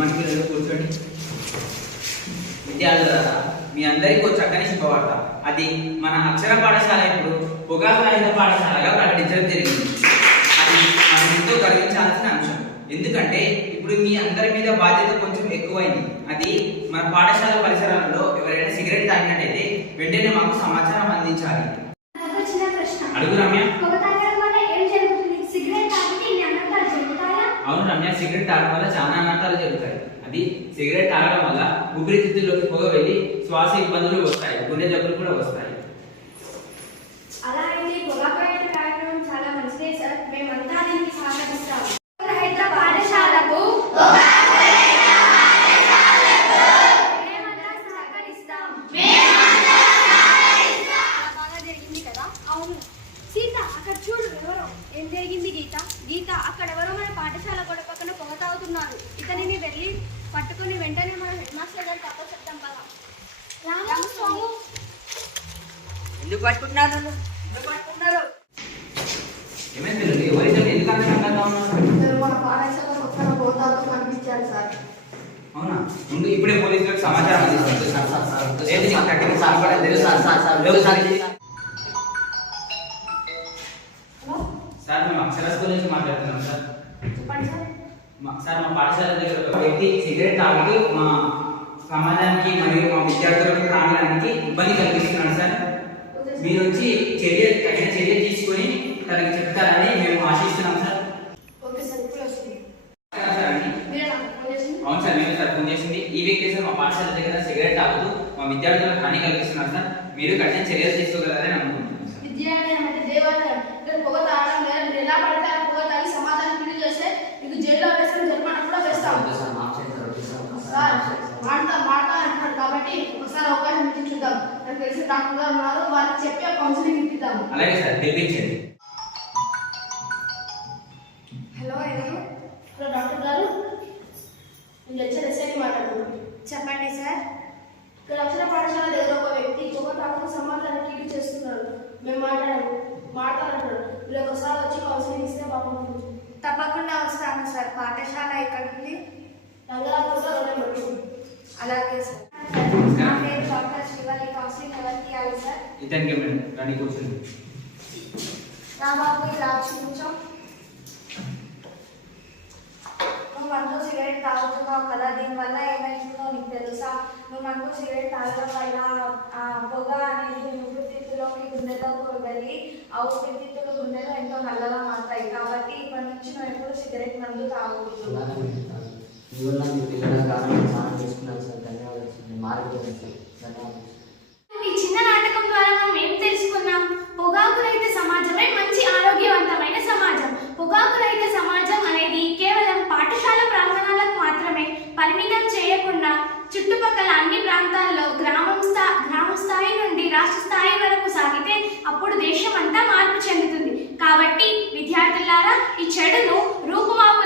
యజమానికి కూర్చోండి. విద్యార్థులారా, మీ అందరికీ ఒక చక్కని శుభవార్త. అది మన అక్షర పాఠశాల ఇప్పుడు పొగాకు రహిత పాఠశాలగా ప్రకటించడం జరిగింది. అది మనం ఎంతో గర్వించాల్సిన అంశం. ఎందుకంటే ఇప్పుడు మీ అందరి మీద బాధ్యత కొంచెం ఎక్కువైంది. అది మన పాఠశాల పరిసరాలలో ఎవరైనా సిగరెట్ తాగినట్టయితే వెంటనే మాకు సమాచారం అందించాలి. అడుగు రమ్య. అవును రమ్య, సిగరెట్ తాగడం వల్ల చాలా అనర్థాలు జరుగుతాయి. అది సిగరెట్ తాగడం వల్ల ఊపిరితిత్తుల్లోకి పొగ వెళ్ళి శ్వాస ఇబ్బందులు వస్తాయి, గుండె జబ్బులు కూడా వస్తాయి. అలా అయితే పొగాకు రహిత కార్యక్రమం చాలా మంచిదే సార్. మేమంతా దీనికి సహకరిస్తాం. రహిత పాఠశాలకు బాగా జరిగింది కదా? అవును సీత, అక్కడ చూడు ఎవరో. ఏం జరిగింది గీత? గీత, అక్కడ ఎవరో మన పాఠశాల గొడవ పక్కన పొగ తాగుతున్నారు. ఇతనిని వెళ్ళి పట్టుకుని వెంటనే మన హెడ్ మాస్టర్ గారికి అప్పచెప్తాం కదా. రామస్వామి, ఎందుకు పట్టుకుంటున్నారు? మన పాఠశాల పక్కన పొగ తాగుతూ కనిపించారు సార్. అవునా? ముందు ఇప్పుడే పోలీసులకు సమాచారం అందిస్తాను. సార్, మేము అక్షర స్కూల్ నుంచి మాట్లాడుతున్నాం సార్. చెప్పండి సార్. సార్, మా పాఠశాల దగ్గర ఒక వ్యక్తి సిగరెట్ తాగుతూ మా సమాజానికి మరియు మా విద్యార్థులకు ప్రాణానికి ఇబ్బంది కలిగిస్తున్నాడు సార్. మీరు వచ్చి తగిన చర్య తీసుకొని తనకి చెప్తారని మేము ఆశిస్తున్నాం సార్. ఓకే సార్, ఇప్పుడు వస్తుంది. అవును సార్, మేము సార్ ఫోన్ చేసింది. ఈ వ్యక్తి సార్ మా పాఠశాల దగ్గర సిగరెట్ తాగుతూ మా విద్యార్థులకు హాని కలిగిస్తున్నారు సార్. మీరు కఠిన చర్యలు తీసుకోగలరని అనుకుంటున్నాం సార్. విద్యాలయం అంటే దేవాలయం. ఇక్కడ పొగ తాగడం లేదా మీరు ఎలా పడితే అలా పొగ తాగి సమాధానం పిల్లి చేస్తే మీకు జైల్లో వేస్తాం, జరిమానా కూడా వేస్తాం సార్. మాడతా అంటున్నాడు కాబట్టి ఒకసారి అవకాశం ఇచ్చి చూద్దాం. నాకు తెలిసిన డాక్టర్ గారు ఉన్నారు, వారికి చెప్పి కౌన్సిలింగ్ ఇప్పిద్దాం. అలాగే సార్, పిలిపించండి. హలో, ఎవరు? హలో డాక్టర్ గారు, నేను వచ్చే రెస్ఐని మాట్లాడుతున్నాను. చెప్పండి సార్. ఇక్కడ అక్షర పాఠశాల దగ్గర ఒక వ్యక్తి పొగ తాగుతూ సమాధానం కీడు చేస్తున్నారు. మేము మాట్లాడుతున్నాడు. మీరు ఒకసారి వచ్చి కౌన్సిలింగ్ ఇస్తే బాగుంటుంది. తప్పకుండా వస్తాను సార్. పాఠశాల ఎక్కడుంది? రంగరాజుగా వెళ్ళబడుతుంది. అలాగే సార్. నా పేరు డాక్టర్ శివాలి. కౌన్సిలింగ్ ఎవరికి ఇవ్వాలి సార్? ఇతనికి మేడం, రండి కూర్చోండి. నా బాబు ఇలా చూపించాం. నువ్వు మనకు సిగరెట్ తాగుతున్నావు కదా, దీనివల్ల ఏమైతుందో నీకు తెలుసా? నువ్వు మనకు సిగరెట్ తాగడం వల్ల పొగ అనేది ఊపిరితిత్తులోకి గుండెలోకి వెళ్ళి ఆ ఊపిరితిత్తులు గుండెలో ఎంతో నల్లగా మారుతాయి. కాబట్టి ఇప్పటి నుంచి నువ్వు ఎప్పుడు సిగరెట్ మందు తాగకూడదు. ఈ చిన్న నాటకం ద్వారా మనం ఏం తెలుసుకున్నాం? పొగాకు రహిత సమాజమే మంచి ఆరోగ్యవంతమైన సమాజం. పొగాకు రహిత సమాజం అనేది కేవలం పాఠశాల ప్రాంగణాలకు మాత్రమే పరిమితం చేయకుండా చుట్టుపక్కల అన్ని ప్రాంతాల్లో గ్రామ స్థాయి నుండి రాష్ట్ర స్థాయి వరకు సాగితే అప్పుడు దేశం అంతా మార్పు చెందుతుంది. కాబట్టి విద్యార్థులారా, ఈ చెడును రూపుమాపు